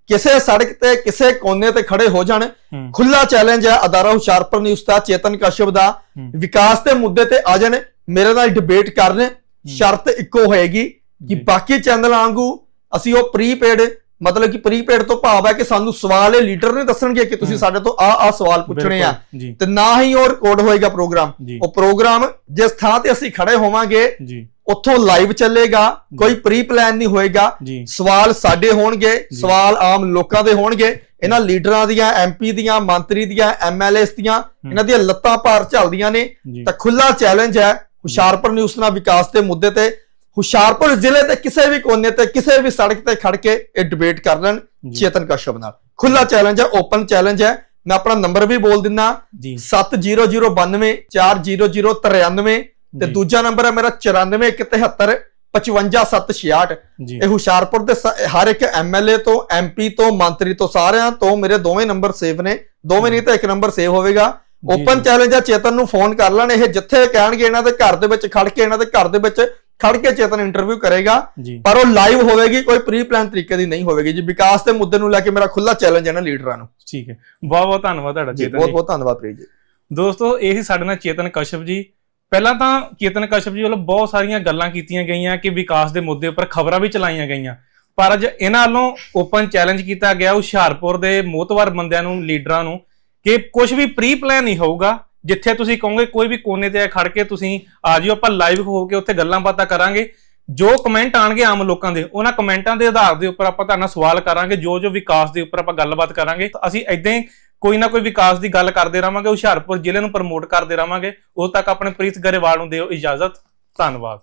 ਕਿਸੇ ਸੜਕ ਤੇ ਕਿਸੇ ਕੋਨੇ ਤੇ ਖੜੇ ਹੋ ਜਾਣ। ਖੁੱਲਾ ਚੈਲੰਜ ਹੈ ਅਦਾਰਾ ਹੁਸ਼ਿਆਰਪੁਰ ਨਿਊਜ਼ ਦਾ ਚੇਤਨ ਕਸ਼ਯਪ ਦਾ। ਵਿਕਾਸ ਦੇ ਮੁੱਦੇ ਤੇ ਆ ਜਾਣ। ਮੇਰੇ ਨਾਲ ਡਿਬੇਟ ਕਰਨ। ਸ਼ਰਤ ਇੱਕੋ ਹੋਏਗੀ ਕਿ ਬਾਕੀ ਚੈਨਲਾਂ ਵਾਂਗੂ ਅਸੀਂ ਉਹ ਪ੍ਰੀਪੇਡ ਮਤਲਬ ਕਿ ਪ੍ਰੀਪੇਡ ਤੋਂ ਭਾਵ ਹੈ ਕਿ ਸਾਨੂੰ ਸਵਾਲ ਇਹ ਲੀਡਰ ਨਹੀਂ ਦੱਸਣਗੇ ਕਿ ਤੁਸੀਂ। ਸਾਡੇ ਤੋਂ ਆ ਆ ਸਵਾਲ ਪੁੱਛਣੇ ਆ। ਤੇ ਨਾ ਹੀ ਉਹ ਰਿਕਾਰਡ ਹੋਏਗਾ ਪ੍ਰੋਗਰਾਮ ਉਹ ਪ੍ਰੋਗਰਾਮ ਜਿਸ ਥਾਂ ਤੇ ਅਸੀਂ ਖੜੇ ਹੋਵਾਂਗੇ ਜੀ। ਉੱਥੋਂ ਲਾਈਵ ਚੱਲੇਗਾ ਕੋਈ ਪ੍ਰੀ ਪਲਾਨ ਨਹੀਂ ਹੋਏਗਾ। ਸਵਾਲ ਸਾਡੇ ਹੋਣਗੇ ਸਵਾਲ ਆਮ ਲੋਕਾਂ ਦੇ ਹੋਣਗੇ। ਇਹਨਾਂ ਲੀਡਰਾਂ ਦੀਆਂ ਐਮਪੀ ਦੀਆਂ ਮੰਤਰੀ ਦੀਆਂ ਐਮਐਲਏਸ ਦੀਆਂ ਇਹਨਾਂ ਦੀਆਂ ਲੱਤਾਂ ਭਾਰ ਚੱਲਦੀਆਂ ਨੇ। ਤਾਂ ਖੁੱਲਾ ਚੈਲੰਜ ਹੈ ਹੁਸ਼ਿਆਰਪੁਰ ਨਿਊਜ਼ ਨਾਲ ਵਿਕਾਸ ਦੇ ਮੁੱਦੇ ਤੇ। ਹੁਸ਼ਿਆਰਪੁਰ ਜ਼ਿਲ੍ਹੇ ਦੇ ਕਿਸੇ ਵੀ ਕੋਨੇ ਤੇ ਕਿਸੇ ਵੀ ਸੜਕ ਤੇ ਖੜ ਕੇ ਇਹ ਡਿਬੇਟ ਕਰ ਲੈਣ। ਚੇਤਨ ਕਸ਼ਯਪ ਨਾਲ। ਖੁੱਲਾ ਚੈਲੰਜ ਹੈ ਓਪਨ ਚੈਲੰਜ ਹੈ। ਮੈਂ ਆਪਣਾ ਨੰਬਰ ਵੀ ਬੋਲ ਦਿੰਨਾ। ਜੀ। 7092 400093 ਤੇ ਦੂਜਾ ਨੰਬਰ ਹੈ ਮੇਰਾ 9417 55766 ਜੀ। ਇਹ ਹੁਸ਼ਿਆਰਪੁਰ ਦੇ ਹਰ ਇੱਕ ਐਮਐਲਏ ਤੋਂ ਐਮਪੀ ਤੋਂ ਮੰਤਰੀ ਤੋਂ ਸਾਰਿਆਂ ਤੋਂ ਮੇਰੇ ਦੋਵੇਂ ਨੰਬਰ ਸੇਵ ਨੇ। ਦੋਵੇਂ ਨਹੀਂ ਤਾਂ ਇੱਕ ਨੰਬਰ ਸੇਵ ਹੋਵੇਗਾ। ਓਪਨ ਚੈਲੰਜ ਆ ਚੇਤਨ ਨੂੰ ਫੋਨ ਕਰ ਲੈਣ। ਇਹ ਜਿੱਥੇ ਕਹਿਣਗੇ ਇਹਨਾਂ ਦੇ ਘਰ ਦੇ ਵਿੱਚ ਖੜ ਕੇ ਇਹਨਾਂ ਦੇ ਘਰ ਦੇ ਵਿੱਚ ਖੜ ਕੇ ਚੇਤਨ ਇੰਟਰਵਿਊ ਕਰੇਗਾ। ਪਰ ਉਹ ਲਾਈਵ ਹੋਵੇਗੀ ਕੋਈ ਪ੍ਰੀ ਪਲਾਨ ਤਰੀਕੇ ਦੀ ਨਹੀਂ ਹੋਵੇਗੀ ਜੀ। ਵਿਕਾਸ ਦੇ ਮੁੱਦੇ ਨੂੰ ਲੈ ਕੇ ਮੇਰਾ ਖੁੱਲਾ ਚੈਲੰਜ ਹੈ ਨਾ ਲੀਡਰਾਂ ਨੂੰ। ਠੀਕ ਹੈ। ਬਹੁਤ ਬਹੁਤ ਧੰਨਵਾਦ ਤੁਹਾਡਾ ਜੀ ਚੇਤਨ ਬਹੁਤ ਜੀ। ਬਹੁਤ ਧੰਨਵਾਦ ਪ੍ਰੀਤ ਜੀ। ਦੋਸਤੋ ਇਹ ਸੀ ਸਾਡੇ ਨਾਲ ਚੇਤਨ ਕਸ਼ਪ ਜੀ। ਪਹਿਲਾਂ ਤਾਂ ਚੇਤਨ ਕਸ਼ਪ ਜੀ ਵੱਲੋਂ ਬਹੁਤ ਸਾਰੀਆਂ ਗੱਲਾਂ ਕੀਤੀਆਂ ਗਈਆਂ ਕਿ ਵਿਕਾਸ ਦੇ ਮੁੱਦੇ ਉੱਪਰ ਖਬਰਾਂ ਵੀ ਚਲਾਈਆਂ ਗਈਆਂ। ਪਰ ਅੱਜ ਇਹਨਾਂ ਵੱਲੋਂ ਓਪਨ ਚੈਲੰਜ ਕੀਤਾ ਗਿਆ ਹੁਸ਼ਿਆਰਪੁਰ ਦੇ ਮੋਤਵਾਰ ਬੰਦਿਆਂ ਨੂੰ, ਲੀਡਰਾਂ ਨੂੰ, ਕਿ ਕੁਝ ਵੀ ਪ੍ਰੀ ਪਲਾਨ ਨਹੀਂ ਹੋਊਗਾ, ਜਿੱਥੇ ਤੁਸੀਂ ਕਹੋਗੇ ਕੋਈ ਵੀ ਕੋਨੇ ਤੇ ਖੜ ਕੇ ਤੁਸੀਂ ਆ ਜਿਓ, ਆਪਾਂ ਲਾਈਵ ਹੋ ਕੇ ਉੱਥੇ ਗੱਲਾਂ ਬਾਤਾਂ ਕਰਾਂਗੇ। ਜੋ ਕਮੈਂਟ ਆਣਗੇ ਆਮ ਲੋਕਾਂ ਦੇ, ਉਹਨਾਂ ਕਮੈਂਟਾਂ ਦੇ ਆਧਾਰ ਦੇ ਉੱਪਰ ਆਪਾਂ ਤੁਹਾਡੇ ਨਾਲ ਸਵਾਲ ਕਰਾਂਗੇ ਜੋ ਜੋ ਵਿਕਾਸ ਦੇ ਉੱਪਰ ਆਪਾਂ ਗੱਲਬਾਤ ਕਰਾਂਗੇ। ਅਸੀਂ ਇਦਾਂ ਹੀ ਕੋਈ ਨਾ ਕੋਈ ਵਿਕਾਸ ਦੀ ਗੱਲ ਕਰਦੇ ਰਵਾਂਗੇ ਹੁਸ਼ਿਆਰਪੁਰ ਜ਼ਿਲ੍ਹੇ ਨੂੰ ਪ੍ਰਮੋਟ ਕਰਦੇ ਰਵਾਂਗੇ ਉਦੋਂ ਤੱਕ ਆਪਣੇ ਪ੍ਰੀਤ ਗਰੇਵਾਲ ਨੂੰ ਦਿਓ ਇਜਾਜ਼ਤ। ਧੰਨਵਾਦ।